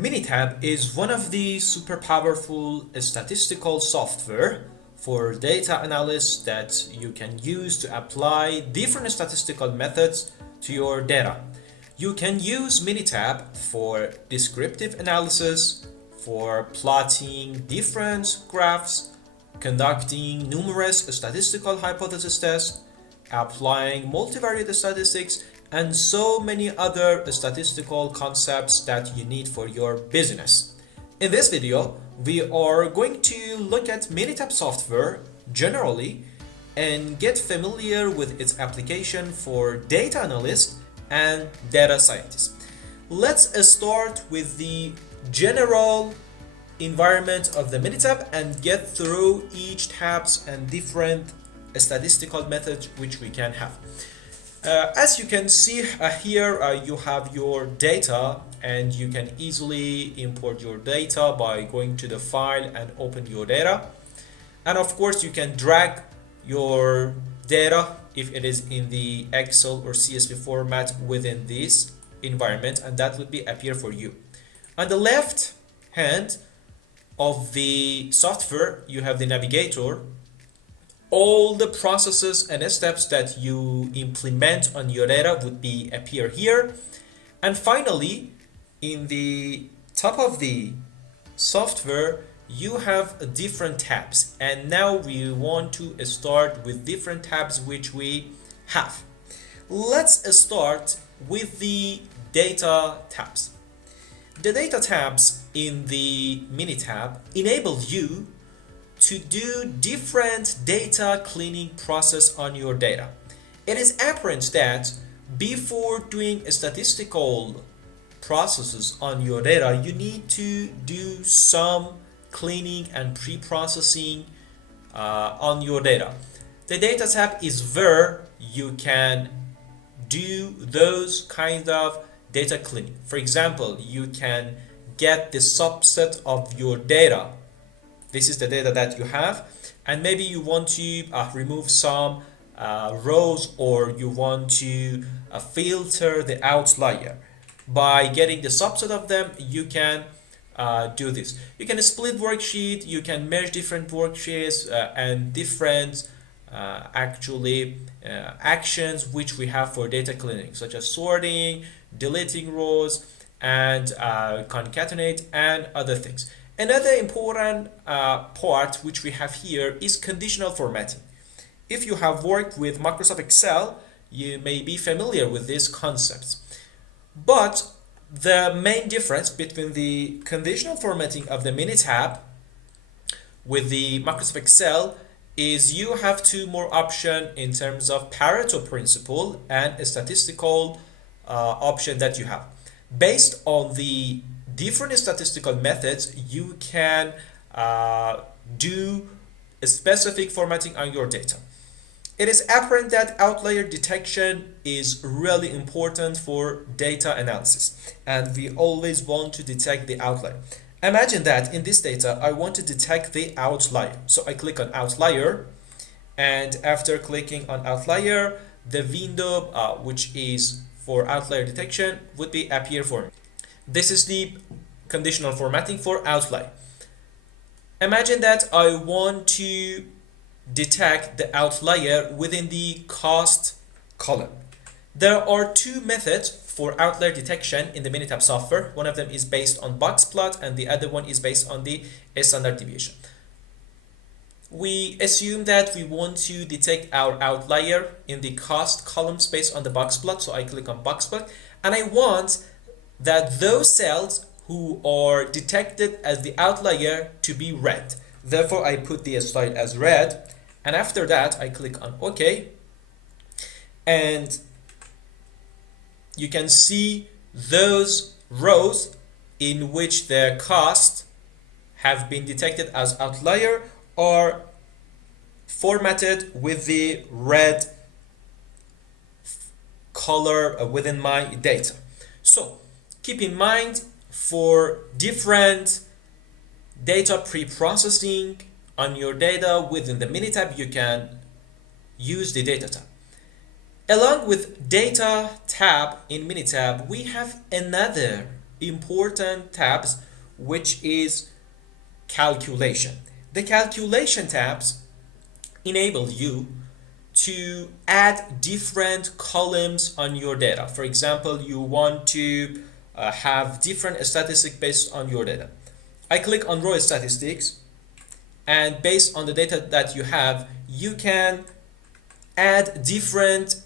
Minitab is one of the super powerful statistical software for data analysts that you can use to apply different statistical methods to your data. You can use Minitab for descriptive analysis, for plotting different graphs, conducting numerous statistical hypothesis tests, applying multivariate statistics, and so many other statistical concepts that you need for your business. In this video, we are going to look at Minitab software generally and get familiar with its application for data analysts and data scientists. Let's start with the general environment of the Minitab and get through each tabs and different statistical methods which we can have. As you can see here, you have your data, and you can easily import your data by going to the file and open your data. And of course, you can drag your data if it is in the Excel or CSV format within this environment, and that would be appear for you. On the left hand of the software, you have the navigator. All the processes and steps that you implement on your data would be appear here. And finally, in the top of the software, you have different tabs. And now we want to start with different tabs which we have. Let's start with the data tabs. The data tabs in the Minitab enable you to do different data cleaning process on your data. It is apparent that before doing statistical processes on your data, you need to do some cleaning and pre-processing on your data. The data tab is where you can do those kind of data cleaning. For example, you can get the subset of your data. This is the data that you have, and maybe you want to remove some rows, or you want to filter the outlier. By getting the subset of them, you can do this. You can split worksheet, you can merge different worksheets and different actions which we have for data cleaning, such as sorting, deleting rows, and concatenate, and other things. Another important part which we have here is conditional formatting. If you have worked with Microsoft Excel, you may be familiar with these concepts. But the main difference between the conditional formatting of the Minitab with the Microsoft Excel is you have two more options in terms of Pareto principle and a statistical option that you have. Based on the different statistical methods, you can do a specific formatting on your data. It is apparent that outlier detection is really important for data analysis, and we always want to detect the outlier. Imagine that in this data, I want to detect the outlier. So I click on outlier, and after clicking on outlier, the window which is for outlier detection would be appear for me. This is the conditional formatting for outlier. Imagine that I want to detect the outlier within the cost column. There are two methods for outlier detection in the Minitab software. One of them is based on box plot, and the other one is based on the standard deviation. We assume that we want to detect our outlier in the cost columns based on the box plot, so I click on box plot, and I want that those cells who are detected as the outlier to be red. Therefore, I put the slide as red, and after that, I click on OK, and you can see those rows in which the cost have been detected as outlier are formatted with the red color within my data. So keep in mind, for different data pre-processing on your data within the Minitab, you can use the data tab. Along with data tab in Minitab, we have another important tabs, which is calculation. The calculation tabs enable you to add different columns on your data. For example, you want to have different statistics based on your data. I click on raw statistics, and based on the data that you have, you can add different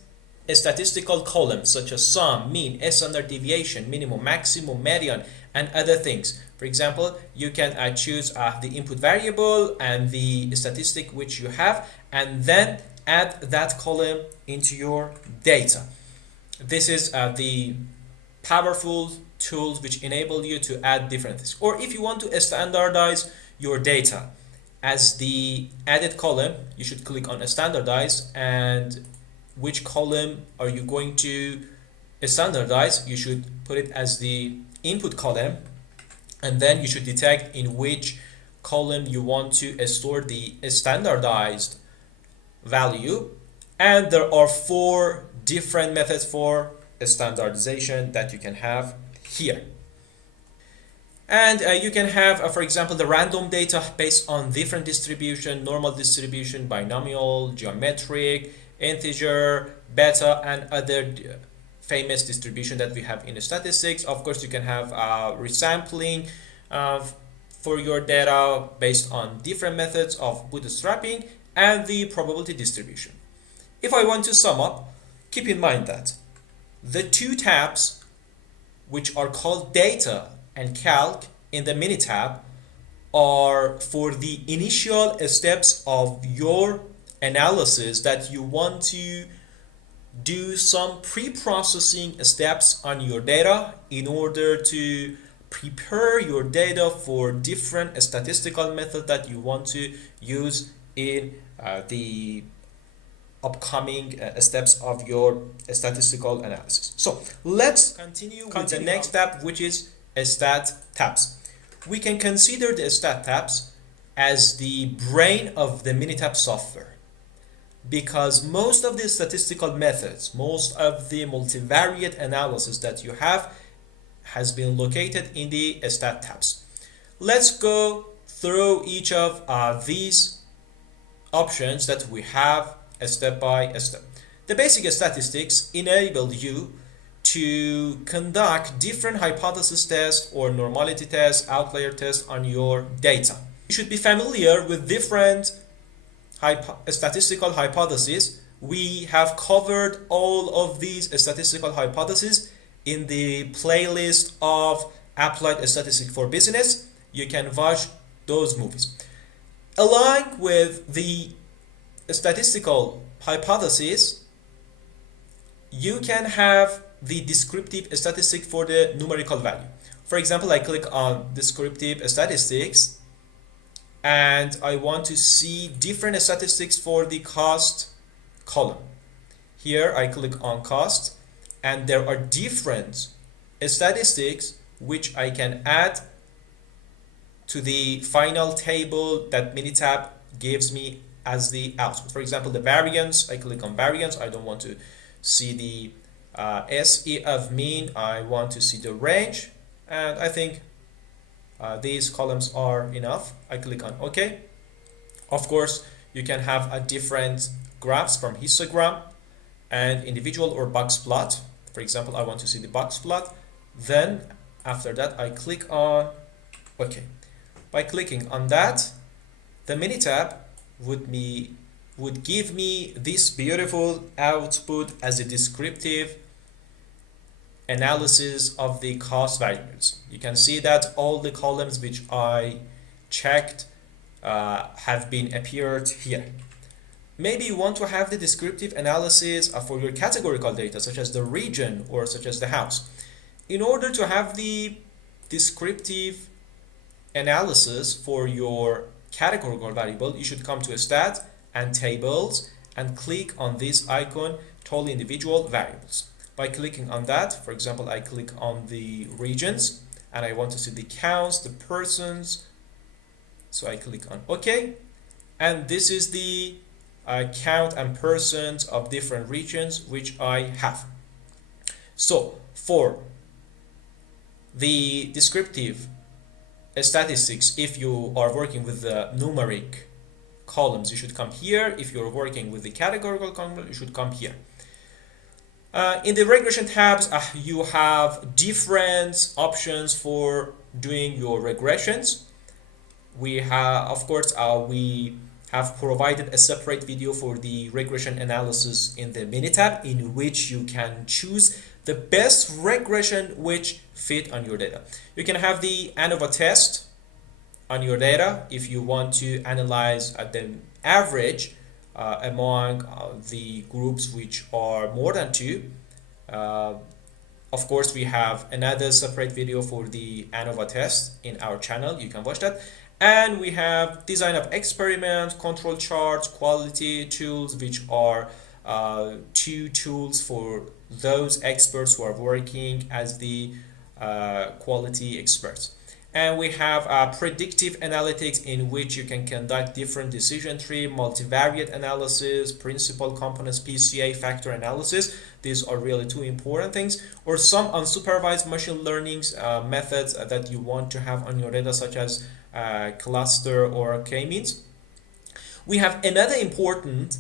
statistical columns such as sum, mean, standard deviation, minimum, maximum, median, and other things. For example, you can choose the input variable and the statistic which you have, and then add that column into your data. This is the powerful tools which enable you to add different things. Or if you want to standardize your data as the added column, you should click on standardize, and which column are you going to standardize, you should put it as the input column, and then you should detect in which column you want to store the standardized value. And there are 4 different methods for standardization that you can have here. And you can have, for example, the random data based on different distribution, normal distribution, binomial, geometric, integer, beta, and other famous distribution that we have in statistics. Of course, you can have resampling for your data based on different methods of bootstrapping and the probability distribution. If I want to sum up, keep in mind that the 2 tabs which are called data and calc in the Minitab are for the initial steps of your analysis that you want to do some pre-processing steps on your data in order to prepare your data for different statistical method that you want to use in the upcoming steps of your statistical analysis. So let's continue with the next tab, which is stat tabs. We can consider the stat tabs as the brain of the Minitab software, because most of the statistical methods, most of the multivariate analysis that you have has been located in the stat tabs. Let's go through each of these options that we have step by step. The basic statistics enable you to conduct different hypothesis tests or normality tests, outlier tests on your data. You should be familiar with different statistical hypotheses. We have covered all of these statistical hypotheses in the playlist of Applied Statistics for Business. You can watch those movies. Along with the statistical hypothesis, you can have the descriptive statistic for the numerical value. For example, I click on descriptive statistics and I want to see different statistics for the cost column. Here I click on cost, and there are different statistics which I can add to the final table that Minitab gives me as the output. For example, the variance, I click on variance. I don't want to see the SE of mean. I want to see the range, and I think these columns are enough. I click on OK. Of course, you can have a different graphs from histogram and individual or box plot. For example, I want to see the box plot. Then after that, I click on OK. By clicking on that, the Minitab would give me this beautiful output as a descriptive analysis of the cost variables. You can see that all the columns which I checked have been appeared here. Maybe you want to have the descriptive analysis for your categorical data, such as the region or such as the house. In order to have the descriptive analysis for your categorical variable, you should come to stat and tables and click on this icon, total individual variables. By clicking on that, for example, I click on the regions and I want to see the counts, the persons. So I click on OK. And this is the count and persons of different regions which I have. So for the descriptive statistics, if you are working with the numeric columns, you should come here. If you're working with the categorical column, you should come here. In the regression tabs, you have different options for doing your regressions. We have, of course, we have provided a separate video for the regression analysis in the Minitab, in which you can choose the best regression which fit on your data. You can have the ANOVA test on your data if you want to analyze the average among the groups which are more than 2. Of course, we have another separate video for the ANOVA test in our channel. You can watch that. And we have design of experiment, control charts, quality tools, which are 2 tools for those experts who are working as the quality experts. And we have predictive analytics, in which you can conduct different decision tree, multivariate analysis, principal components, PCA, factor analysis. These are really 2 important things. Or some unsupervised machine learning methods that you want to have on your data, such as cluster or k-means. We have another important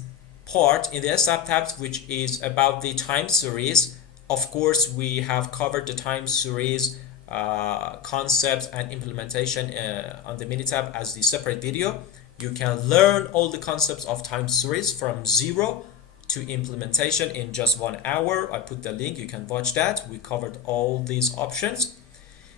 part in the sub-tabs, which is about the time series. Of course, we have covered the time series concept and implementation on the Minitab as the separate video. You can learn all the concepts of time series from 0 to implementation in just 1 hour. I put the link, you can watch that. We covered all these options.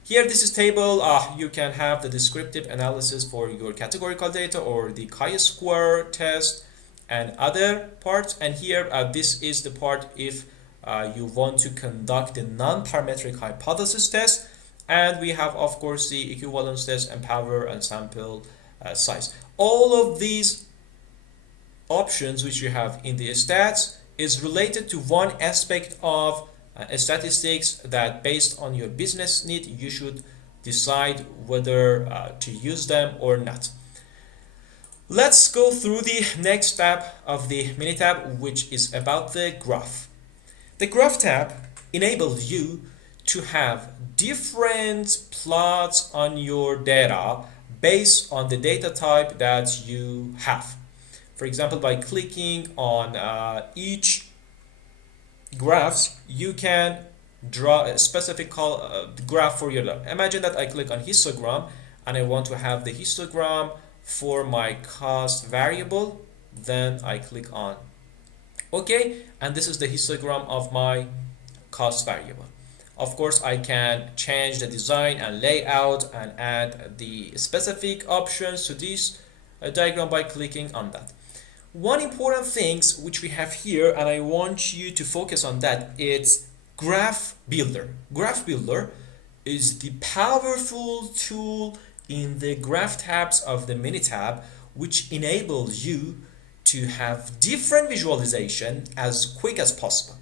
Here, this is table. You can have the descriptive analysis for your categorical data or the chi-square test and other parts. And here, this is the part if you want to conduct the non-parametric hypothesis test. And we have, of course, the equivalence test and power and sample size. All of these options which you have in the stats is related to one aspect of statistics that, based on your business need, you should decide whether to use them or not. Let's go through the next tab of the Minitab, which is about the graph. The graph tab enables you to have different plots on your data based on the data type that you have. For example, by clicking on each graphs, you can draw a specific graph for your data. Imagine that I click on histogram and I want to have the histogram for my cost variable. Then I click on OK, and this is the histogram of my cost variable. Of course, I can change the design and layout and add the specific options to this diagram by clicking on that. One important thing which we have here, and I want you to focus on that, it's Graph Builder. Graph Builder is the powerful tool in the graph tabs of the Minitab, which enables you to have different visualization as quick as possible.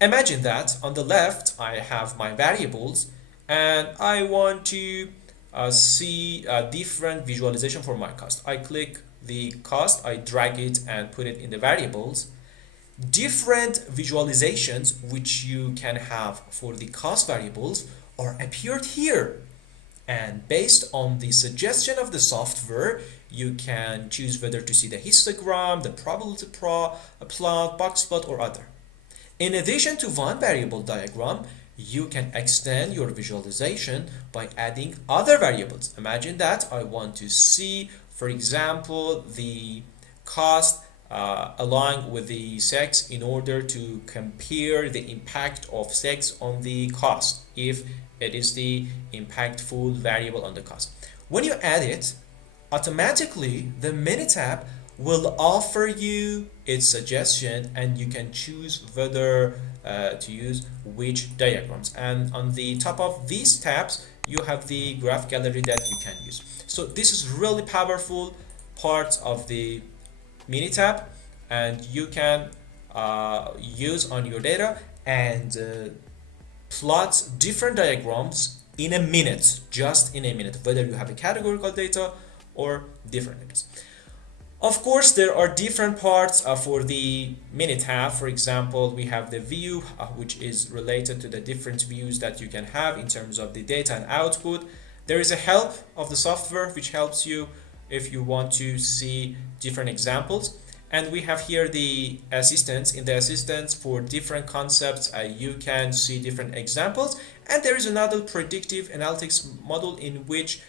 Imagine that on the left I have my variables and I want to see a different visualization for my cost. I click the cost, I drag it and put it in the variables. Different visualizations which you can have for the cost variables are appeared here. And based on the suggestion of the software, you can choose whether to see the histogram, the probability plot, box plot, or other. In addition to one variable diagram, you can extend your visualization by adding other variables. Imagine that I want to see, for example, the cost along with the sex in order to compare the impact of sex on the cost, if it is the impactful variable on the cost. When you add it, automatically the Minitab will offer you its suggestion and you can choose whether to use which diagrams. And on the top of these tabs, you have the graph gallery that you can use. So this is really powerful part of the Minitab, and you can use on your data and plot different diagrams in a minute, just in a minute, whether you have a categorical data or different data. Of course, there are different parts for the Minitab. For example, we have the view, which is related to the different views that you can have in terms of the data and output. There is a help of the software, which helps you if you want to see different examples. And we have here the assistants. In the assistants for different concepts, you can see different examples. And there is another predictive analytics model in which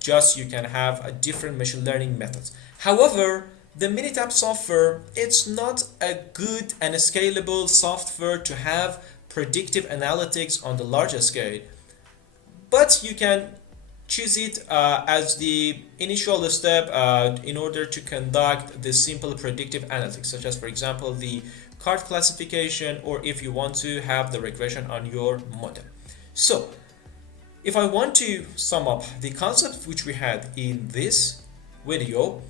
just you can have a different machine learning methods. However, the Minitab software, it's not a good and a scalable software to have predictive analytics on the larger scale, but you can choose it as the initial step in order to conduct the simple predictive analytics, such as, for example, the card classification, or if you want to have the regression on your model. So, if I want to sum up the concept which we had in this video,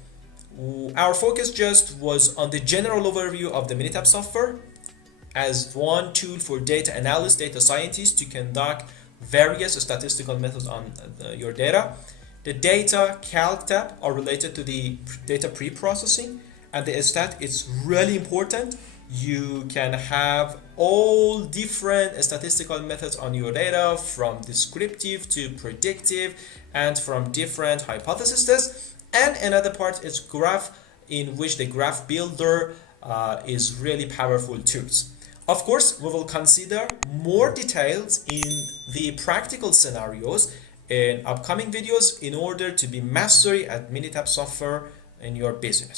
our focus just was on the general overview of the Minitab software as one tool for data analysts, data scientists to conduct various statistical methods on your data. The data calc tab are related to the data pre-processing, and the stat is really important. You can have all different statistical methods on your data, from descriptive to predictive, and from different hypothesis tests. And another part is graph, in which the graph builder is really powerful tools. Of course, we will consider more details in the practical scenarios in upcoming videos in order to be mastery at Minitab software in your business.